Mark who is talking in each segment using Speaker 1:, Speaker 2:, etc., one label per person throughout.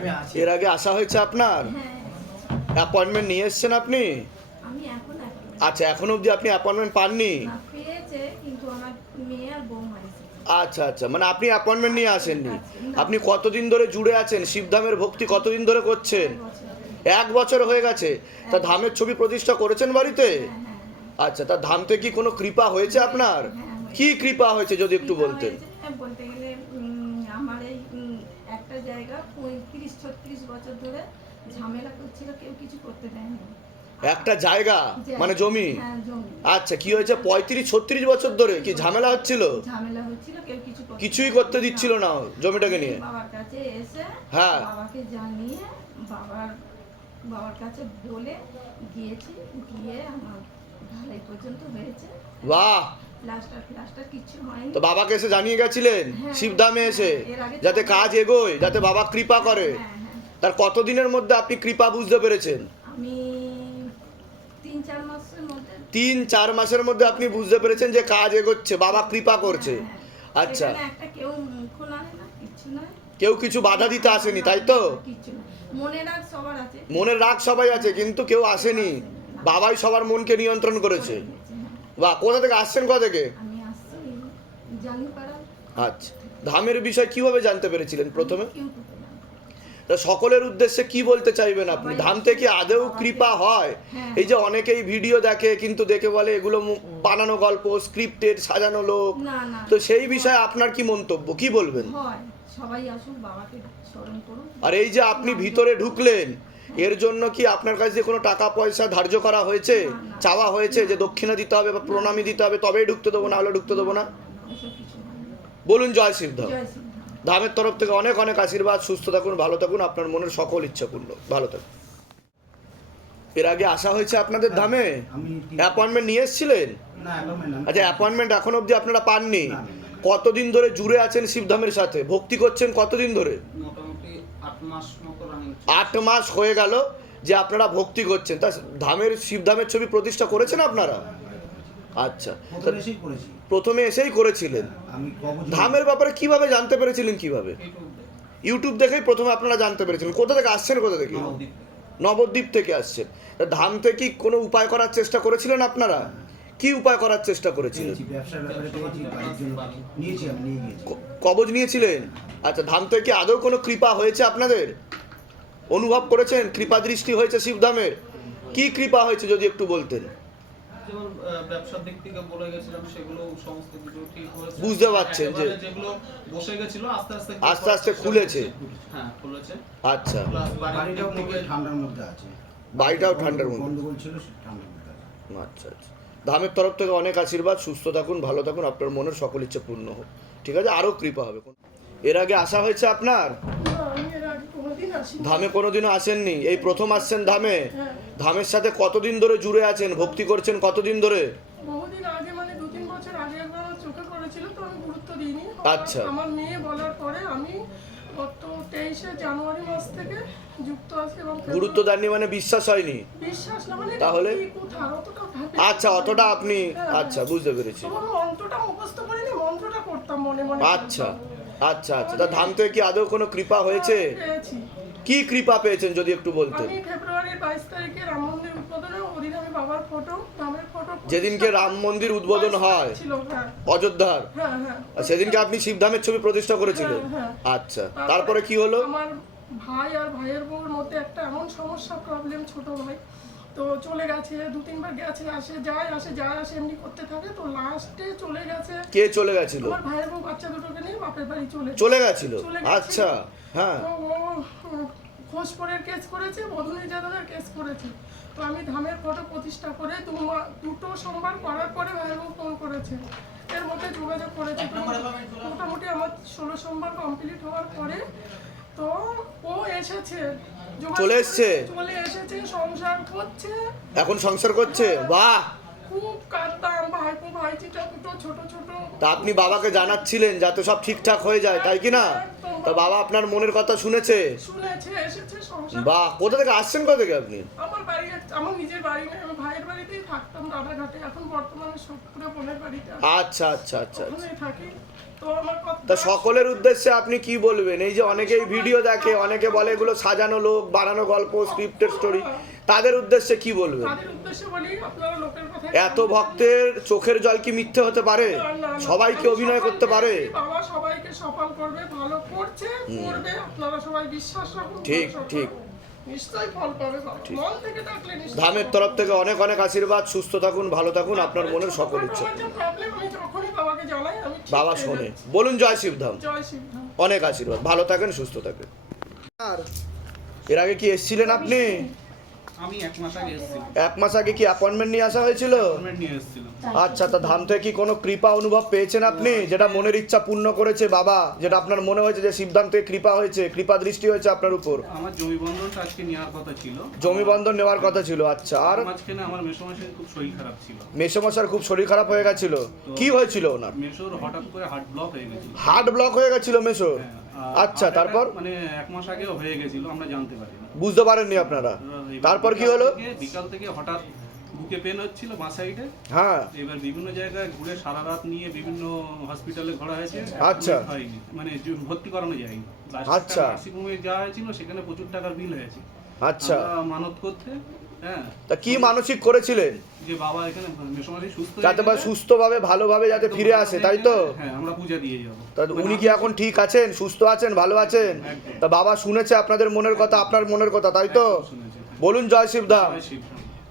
Speaker 1: আমি আছি
Speaker 2: এর আগে আসা হয়েছে আপনার?
Speaker 3: হ্যাঁ
Speaker 2: অ্যাপয়েন্টমেন্ট নিয়ে এসেছেন আপনি? আচ্ছা এখন অবধি আপনি অ্যাপয়েন্টমেন্ট পাননি? আচ্ছা আচ্ছা মানে আপনি অ্যাপয়েন্টমেন্ট নিয়ে আসেননি? আপনি কতদিন ধরে জুড়ে আছেন? শিবধামের ভক্তি কতদিন ধরে করছেন? এক বছর হয়ে গেছে। তা ধামের ছবি প্রতিষ্ঠা করেছেন বাড়িতে?
Speaker 3: হ্যাঁ হ্যাঁ হ্যাঁ।
Speaker 2: আচ্ছা তা ধামতে কি কোনো কৃপা হয়েছে আপনার? কি কৃপা হয়েছে যদি একটু বলতেন
Speaker 3: হয়েছে, হ্যাঁ, বলতে গেলে উম, আমার এই উম, একটা জায়গা পঁয়ত্রিশ ছত্রিশ বছর ধরে ঝামেলা করছিল কেউ কিছু করতে দেয়নি।
Speaker 2: একটা জায়গা? মানে জমি?
Speaker 3: হ্যাঁ
Speaker 2: আচ্ছা কি হয়েছে? পঁয়ত্রিশ ছত্রিশ বছর ধরে কি ঝামেলা হচ্ছিল?
Speaker 3: ঝামেলা হচ্ছিল কেউ কিছু করতে
Speaker 2: কিছুই করতে দিচ্ছিল না জমিটাকে নিয়ে।
Speaker 3: বাবার কাছে এসে
Speaker 2: হ্যাঁ।
Speaker 3: বাবাকে জানিয়ে বাবার বাবার কাছে বলে গিয়েছি গিয়ে আমার ঢালাই পর্যন্ত হয়েছে।
Speaker 2: বাহ! তো বাবাকে এসে জানিয়ে গেছিলেন
Speaker 3: হ্যাঁ।
Speaker 2: শিবধামে এসে যাতে কাজ এগোয় যাতে বাবা কৃপা করে।
Speaker 3: হ্যাঁ হ্যাঁ।
Speaker 2: তার কতদিনের মধ্যে আপনি কৃপা বুঝতে পেরেছেন?
Speaker 3: তিন চার মাসের মধ্যে
Speaker 2: আপনি বুঝতে পেরেছেন যে কাজ এগোচ্ছে বাবা কৃপা করছে।
Speaker 3: হ্যাঁ,
Speaker 2: আচ্ছা।
Speaker 3: কেউ কিছু
Speaker 2: বাধা দিতে আসেনি তাই তো?
Speaker 3: মনে
Speaker 2: মনের রাগ সবাই আছে কিন্তু কেউ আসেনি। বাবাই সবার মনকে নিয়ন্ত্রণ করেছে। বাহ কোথা থেকে আসছেন কোথা থেকে? আচ্ছা ধামের বিষয় কীভাবে জানতে পেরেছিলেন প্রথমে? তা সকলের উদ্দেশ্যে কি বলতে চাইবেন আপনি? ধাম থেকে আদেও কৃপা হয়?
Speaker 3: হ্যাঁ।
Speaker 2: এই যে অনেকেই ভিডিও দেখে কিন্তু দেখে বলে এগুলো বানানো গল্প স্ক্রিপ্টেড সাজানো লোক। তো সেই বিষয়ে আপনার কি মন্তব্য? কি বলবেন? আর এই যে আপনি ভিতরে ঢুকলেন এর জন্য কি আপনার কাছে যে কোনো টাকা পয়সা ধার্য করা হয়েছে। চাওয়া হয়েছে যে দক্ষিণা দিতে হবে বা প্রণামী দিতে হবে তবেই ঢুকতে দেবো না হলে ঢুকতে দেবো না। বলুন জয় সিদ্ধ। ধামের তরফ থেকে অনেক অনেক আশীর্বাদ সুস্থ থাকুন ভালো থাকুন আপনার মনের সকল ইচ্ছা পূর্ণ ভালো থাকুন। এর আগে আসা হয়েছে আপনাদের ধামে? অ্যাপয়েন্টমেন্ট নিয়ে এসেছিলেন। আচ্ছা অ্যাপয়েন্টমেন্ট এখন অবধি আপনারা পাননি। কতদিন ধরে জুড়ে আছেন শিবধামের সাথে? ভক্তি করছেন কতদিন ধরে?
Speaker 4: আট মাস
Speaker 2: হয়ে গেল যে আপনারা ভক্তি করছেন। তা ধামের শিবধামের ছবি প্রতিষ্ঠা করেছেন আপনারা? আচ্ছা।
Speaker 1: প্রথমে এসেই করেছি।
Speaker 2: প্রথমে এসেই করেছিলেন। ধামের ব্যাপারে কীভাবে জানতে পেরেছিলেন কীভাবে? ইউটিউব দেখেই প্রথমে আপনারা জানতে পেরেছিলেন। কোথা থেকে আসছেন কোথা থেকে?
Speaker 4: নবদ্বীপ
Speaker 2: থেকে। আসছেন। তা ধাম থেকে কি কোনো উপায় করার চেষ্টা করেছিলেন আপনারা? কি উপায় করার চেষ্টা করেছিলেন? কবজ নিয়েছিলেন? আচ্ছা ধাম থেকে কি আদৌ কোনো কৃপা হয়েছে আপনাদের? অনুভব করেছেন? কৃপা দৃষ্টি হয়েছে শিবধামের? কি কৃপা হয়েছে যদি একটু বলতেন?
Speaker 4: যেমন ব্যবসার দিক থেকে বলে গেছিলাম সেগুলো সমস্ত কিছু ঠিক হয়েছে।
Speaker 2: বুঝতে পারছেন যে-
Speaker 4: যেগুলো বসে গেছিল আস্তে আস্তে
Speaker 2: আস্তে আস্তে খুলেছে।
Speaker 4: হ্যাঁ খুলেছে।
Speaker 2: আচ্ছা।
Speaker 1: বাড়িটাও ঠান্ডার মধ্যে আছে।
Speaker 2: বাড়িটাও ঠান্ডার মধ্যে।
Speaker 1: গন্ডগোল ছিল ঠান্ডার মধ্যে
Speaker 2: আচ্ছা আচ্ছা। ধামের তরফ থেকে অনেক আশীর্বাদ সুস্থ থাকুন ভালো থাকুন আপনার মনের সকল ইচ্ছে পূর্ণ হোক। ঠিক আছে? আরও কৃপা হবে। এর আগে আসা হয়েছে আপনার। ধামে কোনোদিনও আসেননি। এই প্রথম আসছেন ধামে? ধামের সাথে কতদিন ধরে জুড়ে আছেন? ভক্তি করছেন কতদিন ধরে?
Speaker 5: মানে
Speaker 2: আচ্ছা।
Speaker 5: আমার মেয়ে বলার পরে আমি গত তেইশে জানুয়ারি মাস থেকে যুক্ত আছি এবং
Speaker 2: গুরুত্ব দেননি মানে বিশ্বাস হয়নি?
Speaker 5: বিশ্বাস না মানে
Speaker 2: তাহলে? আচ্ছা অতটা আপনি
Speaker 5: হ্যাঁ।
Speaker 2: আচ্ছা বুঝতে পেরেছি।
Speaker 5: মন্ত্রটা মুখস্থ করিনি মন্ত্রটা করতাম মনে মনে।
Speaker 2: আচ্ছা আচ্ছা আচ্ছা। তা ধাম থেকে কি আদৌ কোনো কৃপা হয়েছে?
Speaker 5: পেয়েছি।
Speaker 2: কি কৃপা পেয়েছেন যদি একটু বলতেন?
Speaker 5: আমি ফেব্রুয়ারির বাইশ তারিখে রাম মন্দির উদ্বোধনে ওদিন আমি বাবার ফটো রামের ফটো
Speaker 2: যেদিনকে রাম মন্দির উদ্বোধন হয়
Speaker 5: হ্যাঁ।
Speaker 2: অযোধ্যার।
Speaker 5: হ্যাঁ হ্যাঁ।
Speaker 2: সেদিনকে আপনি শিবধামের ছবি প্রতিষ্ঠা করেছিলেন?
Speaker 5: হ্যাঁ,
Speaker 2: আচ্ছা। তারপরে কি হলো?
Speaker 5: আমার ভাই আর ভাইয়ের বউর মধ্যে একটা এমন সমস্যা প্রবলেম ছোট ভাই। তো চলে গেছে দু তিনবার গেছে আসে যায় আসে যায় আসে এমনি করতে থাকে। তো লাস্টে চলে গেছে।
Speaker 2: কে চলে গেছিল?
Speaker 5: আমার ভাইয়ের বউ বাচ্চা দুটোকে নিয়ে বাপের বাড়ি চলে
Speaker 2: চলে গেছিল? আচ্ছা হ্যাঁ।
Speaker 5: তো ও ঘোষপুরের কেস করেছে বধূ নির্যাতনের কেস করেছে। তো আমি ধামের ফটো প্রতিষ্ঠা করে দু দুটো সোমবার করার পরে ভাইয়ের বউ ফোন করেছে। এর মধ্যে যোগাযোগ করেছে। মোটামুটি আমার ষোলো সোমবার কমপ্লিট হওয়ার পরে তো ও এসেছে।
Speaker 2: চলে এসছে?
Speaker 5: চলে এসেছে সংসার করছে।
Speaker 2: এখন সংসার করছে? বাহ!
Speaker 5: খুব কাঁদতাম ভাইপো ভাইচিটা দুটো ছোট ছোট।
Speaker 2: তা আপনি বাবাকে জানাচ্ছিলেন যাতে সব ঠিকঠাক হয়ে যায় তাই কি না? তা বাবা আপনার মনের কথা শুনেছে?
Speaker 5: শুনেছে এসেছে সংসার
Speaker 2: বাহ! কোথা থেকে আসছেন কোথা থেকে আপনি?
Speaker 5: আমার বাড়ি আমার নিজের বাড়ি নেই আমি ভাইয়ের বাড়িতেই থাকতাম দাদাঘাটে এখন বর্তমানে সোদপুরে বোনের বাড়িতে
Speaker 2: আচ্ছা আচ্ছা আচ্ছা আচ্ছা।
Speaker 5: থাকি। তো
Speaker 2: সকলের উদ্দেশ্যে আপনি কি বলবেন? এই যে অনেকেই ভিডিও দেখে অনেকে বলে এগুলো সাজানো লোক বানানো গল্প স্ক্রিপ্টেড স্টোরি তাদের উদ্দেশ্যে কি বলবেন? এত ভক্তের চোখের জল কি মিথ্যে হতে পারে? সবাইকে অভিনয় করতে পারে? ঠিক, ঠিক।
Speaker 5: মন
Speaker 2: ধামের তরফ থেকে অনেক অনেক আশীর্বাদ। সুস্থ থাকুন ভালো থাকুন আপনার মনের সকল ইচ্ছা। বাবা শোনে। বলুন জয় শিবধাম অনেক আশীর্বাদ। ভালো থাকেন সুস্থ থাকেন। আর এর আগে কি এসছিলেন আপনি?
Speaker 4: আমি এক মাস আগে এসেছিলাম
Speaker 2: এক মাস আগে কি অ্যাপয়েন্টমেন্ট নিয়ে আসা হয়েছিল?
Speaker 4: গভর্নমেন্ট নিয়ে এসেছিলাম
Speaker 2: আচ্ছা তা ধাম থেকে কি কোনো কৃপা অনুভব পেয়েছেন আপনি? যেটা মনের ইচ্ছা পূর্ণ করেছে বাবা যেটা আপনার মনে হয়েছে যে শিবধাম থেকে কৃপা হয়েছে কৃপা দৃষ্টি হয়েছে আপনার উপর?
Speaker 4: আমার জমি বন্ধনটা আজকে নেওয়ার কথা ছিল।
Speaker 2: জমি বন্ধন নেওয়ার কথা ছিল আচ্ছা আর?
Speaker 4: মাঝখানে আমার খুব শরীর খারাপ ছিল।
Speaker 2: মেসোমশার খুব শরীর খারাপ হয়ে গেছিল? কি হয়েছিল ওনার?
Speaker 4: মেসোর হঠাৎ করে হার্ট ব্লক হয়ে গেছিল।
Speaker 2: হার্ট ব্লক হয়ে গেছিল মেসোর?
Speaker 4: হ্যাঁ,
Speaker 2: আচ্ছা তারপর?
Speaker 4: মানে এক মাস আগেও হয়ে গেছিল আমরা জানতে পারি
Speaker 2: বুঝতে পারেননি আপনারা। তারপর কি হলো?
Speaker 4: বিকাল থেকে হঠাৎ বুকে পেন হচ্ছিল বাঁ সাইডে
Speaker 2: হ্যাঁ।
Speaker 4: এবার বিভিন্ন জায়গায় ঘুরে সারা রাত নিয়ে বিভিন্ন হসপিটালে ঘোরা হয়েছে।
Speaker 2: আচ্ছা।
Speaker 4: হয়নি। মানে ভর্তি করানো যায়নি।
Speaker 2: আচ্ছা।
Speaker 4: নার্সিংহোমে যাওয়া হয়েছিল সেখানে প্রচুর টাকার বিল হয়েছে।
Speaker 2: আচ্ছা।
Speaker 4: মানত করতে হ্যাঁ।
Speaker 2: তা কি মানসিক করেছিলেন?
Speaker 4: যে বাবা এখানে সুস্থ
Speaker 2: যাতে বা সুস্থভাবে ভালোভাবে যাতে ফিরে আসে তাই তো?
Speaker 4: হ্যাঁ আমরা পূজা দিয়ে যাব।
Speaker 2: তা উনি কি এখন ঠিক আছেন? সুস্থ আছেন? ভালো আছেন? তা বাবা শুনেছে আপনাদের মনের কথা আপনার মনের কথা তাই তো। বলুন জয় শিবধাম
Speaker 4: শিব।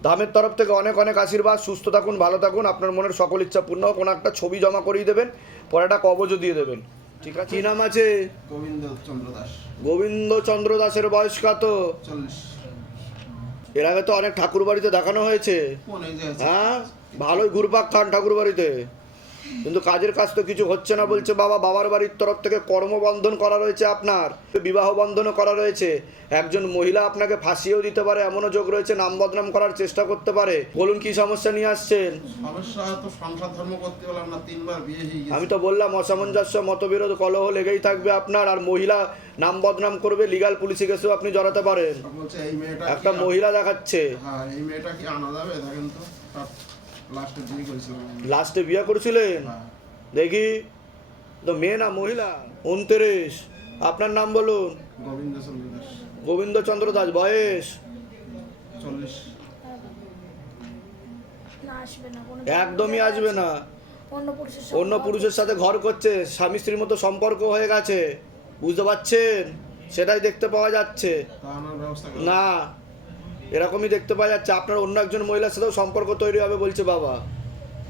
Speaker 2: ধামের তরফ থেকে অনেক অনেক আশীর্বাদ। সুস্থ থাকুন ভালো থাকুন। আপনার মনের সকল ইচ্ছা পূর্ণ। কোনো একটা ছবি জমা করিয়ে দেবেন পরে একটা কবজও দিয়ে দেবেন। ঠিক আছে? কি নাম আছে?
Speaker 1: গোবিন্দ চন্দ্র দাস।
Speaker 2: গোবিন্দ চন্দ্র দাসের বয়স কত?
Speaker 1: চল্লিশ।
Speaker 2: এর আগে তো অনেক ঠাকুর বাড়িতে দেখানো হয়েছে? হ্যাঁ? ভালোই ঘুরপাক খান ঠাকুর বাড়িতে কিন্তু কাজের কাজ তো কিছু হচ্ছে না বলছে বাবা। বাবার বাড়ির তরফ থেকে কর্মবন্ধন করা রয়েছে আপনার। বিবাহ বন্ধনও করা রয়েছে। একজন মহিলা আপনাকে ফাঁসিয়েও দিতে পারে এমনও যোগ রয়েছে নাম বদনাম করার চেষ্টা করতে পারে। বলুন কি সমস্যা নিয়ে আসছেন? আমি তো বললাম অসামঞ্জস্য মতবিরোধ কলহ লেগেই থাকবে আপনার। আর মহিলা নাম বদনাম করবে লিগাল পুলিশে গেছেও আপনি জড়াতে পারেন। একটা মহিলা দেখাচ্ছে।
Speaker 1: হ্যাঁ এই মেয়েটা কি আনা যাবে? দেখেন তো লাস্টে বিয়ে করেছিলাম
Speaker 2: লাস্টে বিয়ে করেছিলেন?
Speaker 1: হ্যাঁ।
Speaker 2: দেখি। তো মেয়ে না মহিলা? উনত্রিশ। আপনার নাম বলুন।
Speaker 1: গোবিন্দ চন্দ্র দাস।
Speaker 2: গোবিন্দচন্দ্র দাস বয়স?
Speaker 1: চল্লিশ।
Speaker 2: একদমই আসবে না।
Speaker 6: অন্য পুরুষের সাথে
Speaker 2: অন্য পুরুষের সাথে ঘর করছে স্বামী স্ত্রীর মতো সম্পর্ক হয়ে গেছে। বুঝতে পারছেন? সেটাই দেখতে পাওয়া যাচ্ছে। না। এরকমই দেখতে পাওয়া যাচ্ছে। আপনার অন্য একজন মহিলার সাথেও সম্পর্ক তৈরি হবে বলছে বাবা।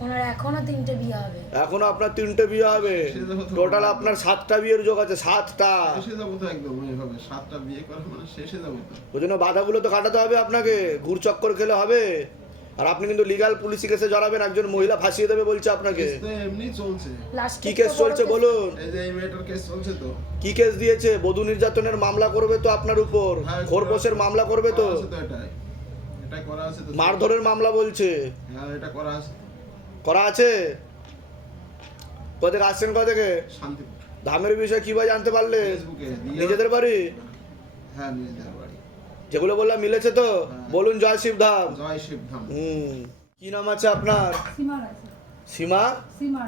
Speaker 6: ওনার এখনও তিনটে বিয়ে হবে।
Speaker 2: এখনও আপনার তিনটে বিয়ে হবে। টোটাল আপনার সাতটা বিয়ের যোগ আছে সাতটা।
Speaker 1: শেষে যাব তো একদম এইভাবে সাতটা বিয়ে করা মানে শেষে যাব তো।
Speaker 2: ওই জন্য বাধাগুলো তো কাটাতে হবে আপনাকে। ঘুরচক্কর খেলে হবে। আর আপনি কিন্তু লিগাল পুলিশ কেসে জড়াবেন একজন মহিলা ফাঁসিয়ে দেবে বলছে আপনাকে।
Speaker 1: কেস তো এমনি চলছে।
Speaker 6: লাস্ট
Speaker 2: কি কেস চলছে বলুন?
Speaker 1: এই যে এই মেয়েটার কেস চলছে তো।
Speaker 2: কি কেস দিয়েছে? বধূ নির্যাতনের মামলা করবে তো আপনার উপর।
Speaker 1: হ্যাঁ,
Speaker 2: খোরপোশের মামলা করবে তো।
Speaker 1: আছে তো এটাই। এটা করা আছে তো।
Speaker 2: মারধরের মামলা বলছে।
Speaker 1: হ্যাঁ এটা করা আছে।
Speaker 2: করা আছে? কোথেকে আসছেন কোথেকে
Speaker 1: শান্তিপুর।
Speaker 2: ধামের বিষয়ে কি বা জানতে পারলে? নিজেদের বাড়ি?
Speaker 1: হ্যাঁ নিজেদের বাড়ি
Speaker 2: যেগুলো বললাম মিলেছে তো? বলুন জয় শিব ধাম
Speaker 1: জয় শিবধাম।
Speaker 2: হুম। কি নাম আছে আপনার?
Speaker 3: সীমা রায়
Speaker 2: সীমা?
Speaker 3: সীমা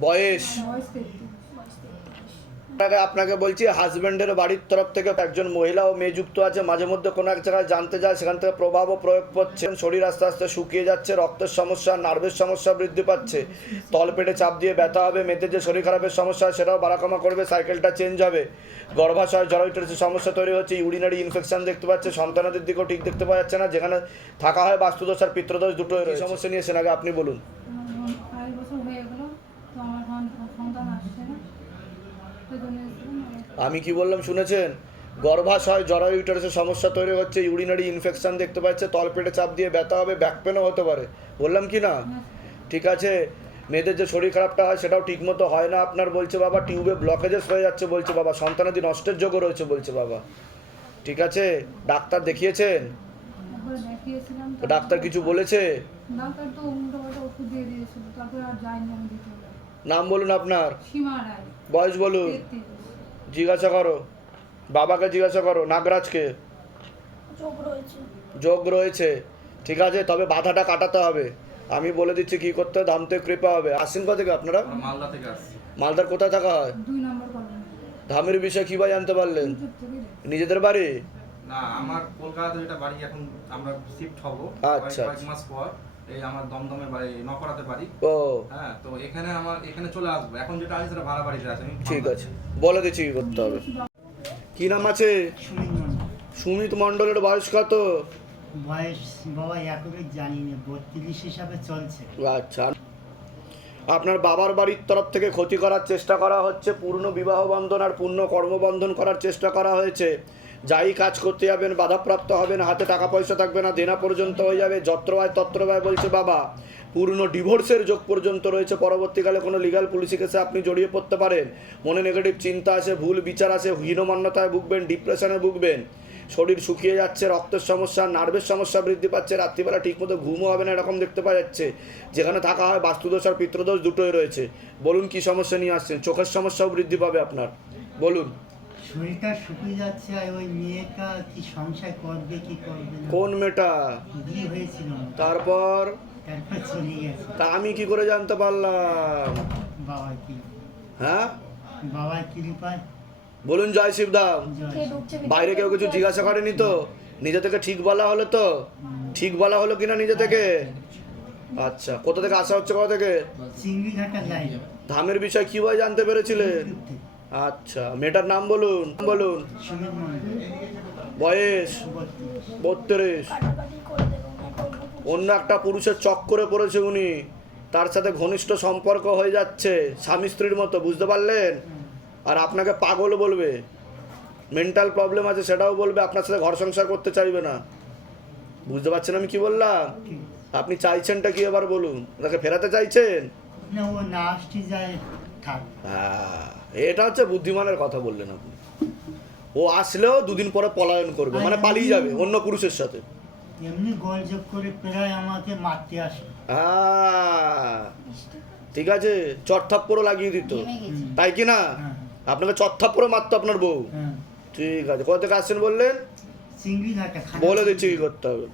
Speaker 2: বয়স?
Speaker 3: বয়স তেত্রিশ।
Speaker 2: আপনাকে আপনাকে বলছি হাজব্যান্ডের বাড়ির তরফ থেকে একজন মহিলা ও মেয়ে যুক্ত আছে। মাঝে মধ্যে কোনো এক জায়গায় জানতে যায়, সেখান থেকে প্রভাব ও প্রয়োগ করছে শরীর আস্তে আস্তে শুকিয়ে যাচ্ছে, রক্তের সমস্যা নার্ভের সমস্যা বৃদ্ধি পাচ্ছে। তলপেটে চাপ দিয়ে ব্যথা হবে, মেয়েদের যে শরীর খারাপের সমস্যা সেটাও বাড়াকমা করবে সাইকেলটা চেঞ্জ হবে। গর্ভাশয় জরায়ুটের সমস্যা তৈরি হচ্ছে ইউরিনারি ইনফেকশন দেখতে পাচ্ছে, সন্তানাদের দিকেও ঠিক দেখতে পাওয়া যাচ্ছে না। যেখানে থাকা হয় বাস্তুদোষ আর পিত্রদোষ, দুটোই। সমস্যা নিয়ে আগে আপনি বলুন
Speaker 3: আমার আড়াই বছর হয়ে গেল তো আমার সন- সন্তান আসছে না সেই জন্য এসেছিলাম আর
Speaker 2: আমি কি বললাম শুনেছেন? গর্ভাশয় জরায়ু ইউটারাসের সমস্যা তৈরি হচ্ছে ইউরিনারি ইনফেকশন দেখতে পাচ্ছে তলপেটে চাপ দিয়ে ব্যথা হবে ব্যাক পেনও হতে পারে। বললাম কি না? ঠিক আছে মেয়েদের যে শরীর খারাপটা হয় সেটাও ঠিকমতো হয় না আপনার বলছে বাবা টিউবে ব্লকেজেস হয়ে যাচ্ছে বলছে বাবা সন্তানাদি নষ্টের যোগ্য রয়েছে বলছে বাবা। ঠিক আছে ডাক্তার দেখিয়েছেন? ডাক্তার কিছু বলেছে? নাম বলুন আপনার। বয়স বলুন। জিজ্ঞাসা করো। বাবাকে জিজ্ঞাসা করো নাগরাজকে। যোগ রয়েছে। ঠিক আছে তবে বাধাটা কাটাতে হবে। আমি বলে দিচ্ছি কি করতে হবে দামতে কৃপা হবে। আসেন কোথা থেকে আপনারা?
Speaker 4: মালদা থেকে আসছি।
Speaker 2: মালদার কোথায় থাকা হয়?
Speaker 7: দুই
Speaker 2: ধামের বিষয়ে কীভাবে জানতে পারলেন। নিজেদের বাড়ি?
Speaker 8: না আমার কলকাতাতে যেটা বাড়ি এখন আমরা শিফট হব।
Speaker 2: আচ্ছা, আচ্ছা।
Speaker 8: মাস পর। এই আমার দমদমে বাড়ি নকরাতে বাড়ি।
Speaker 2: ও।
Speaker 8: হ্যাঁ তো এখানে আমার এখানে চলে আসব। এখন যেটা আছে সেটা ভাড়া বাড়িতে আছে
Speaker 2: ঠিক আছে। বলে দিচ্ছি কি করতে হবে। কি নাম আছে?
Speaker 9: সুমিত
Speaker 2: মণ্ডলের বয়স কত?
Speaker 9: বয়স বাবা এখনই জানি না বত্রিশ হিসাবে চলছে।
Speaker 2: আচ্ছা। আপনার বাবার বাড়ির তরফ থেকে ক্ষতি করার চেষ্টা করা হচ্ছে পূর্ণ বিবাহ বন্ধন আর পূর্ণ কর্মবন্ধন করার চেষ্টা করা হয়েছে। যাই কাজ করতে যাবেন, বাধাপ্রাপ্ত হবেন, হাতে টাকা পয়সা থাকবে না, দেনা পর্যন্ত হয়ে যাবে যত্রবায় তত্রবায় বলছে বাবা। পূর্ণ ডিভোর্সের যোগ পর্যন্ত রয়েছে, পরবর্তীকালে কোনো লিগাল পুলিশি কেসে আপনি জড়িয়ে পড়তে পারেন। মনে নেগেটিভ চিন্তা আছে ভুল বিচার আছে হীনমান্যতায় ভুগবেন ডিপ্রেশনে ভুগবেন। শরীর শুকিয়ে যাচ্ছে, রক্তের সমস্যা নার্ভের সমস্যা বৃদ্ধি পাচ্ছে, রাত্রিবেলা ঠিকমতো ঘুমও হবে না, এরকম দেখতে পাওয়া যাচ্ছে। যেখানে থাকা হয় বাস্তুদোষ আর পিত্রদোষ দুটোই রয়েছে। বলুন কি সমস্যা নিয়ে আসছেন? চোখের সমস্যাও বৃদ্ধি পাবে আপনার। বলুন।
Speaker 9: শরীরটা শুকিয়ে যাচ্ছে আর ওই মেয়েটা কি সংসার করবে কি করবে না?
Speaker 2: কোন মেয়েটা?
Speaker 9: বিয়ে হয়েছিল।
Speaker 2: তারপর?
Speaker 9: তারপর চলে গেছে।
Speaker 2: তা আমি কি করে জানতে পারলাম?
Speaker 9: বাবা কি?
Speaker 2: হ্যাঁ?
Speaker 9: বাবার কৃপায়
Speaker 2: বলুন জয় শিবদাম।
Speaker 6: ভিতরে?
Speaker 2: বাইরে কেউ কিছু জিজ্ঞাসা করেনি তো? নিজে থেকে ঠিক বলা হলো তো? ঠিক বলা হলো কিনা নিজে থেকে? আচ্ছা কোথা থেকে আসা হচ্ছে কোথা থেকে? ধামের বিষয় কীভাবে জানতে পেরেছিলেন? আচ্ছা মেয়েটার নাম বলুন বলুন। বয়স?
Speaker 9: বত্রিশ।
Speaker 2: অন্য একটা পুরুষের চক্করে পড়েছে উনি। তার সাথে ঘনিষ্ঠ সম্পর্ক হয়ে যাচ্ছে স্বামী স্ত্রীর মতো বুঝতে পারলেন? আর আপনাকে পাগল বলবে। মেন্টাল প্রবলেম আছে সেটাও বলবে আপনার সাথে ঘর সংসার করতে চাইবে না। বুঝতে পারছেন আমি কি বললাম? আপনি চাইছেনটা কি এবার বলুন? তাকে ফেরাতে চাইছেন? হ্যাঁ। এটা হচ্ছে বুদ্ধিমানের কথা বললেন আপনি। ও আসলেও দুদিন পরে পলায়ন করবে মানে পালিয়ে যাবে অন্য পুরুষের সাথে।
Speaker 9: এমনি গোলযোগ করে প্রায় আমাকে মারতে আসে।
Speaker 2: হ্যাঁ ঠিক আছে চটথাপ্পড়ও লাগিয়ে দিত। তাই কি না?
Speaker 9: হ্যাঁ।
Speaker 2: আপনাকে চটথাপ্পড়ও মারতো আপনার বউ।
Speaker 9: হ্যাঁ।
Speaker 2: ঠিক আছে কোথা থেকে আসছেন বললেন? বলে দিচ্ছি কি করতে হবে।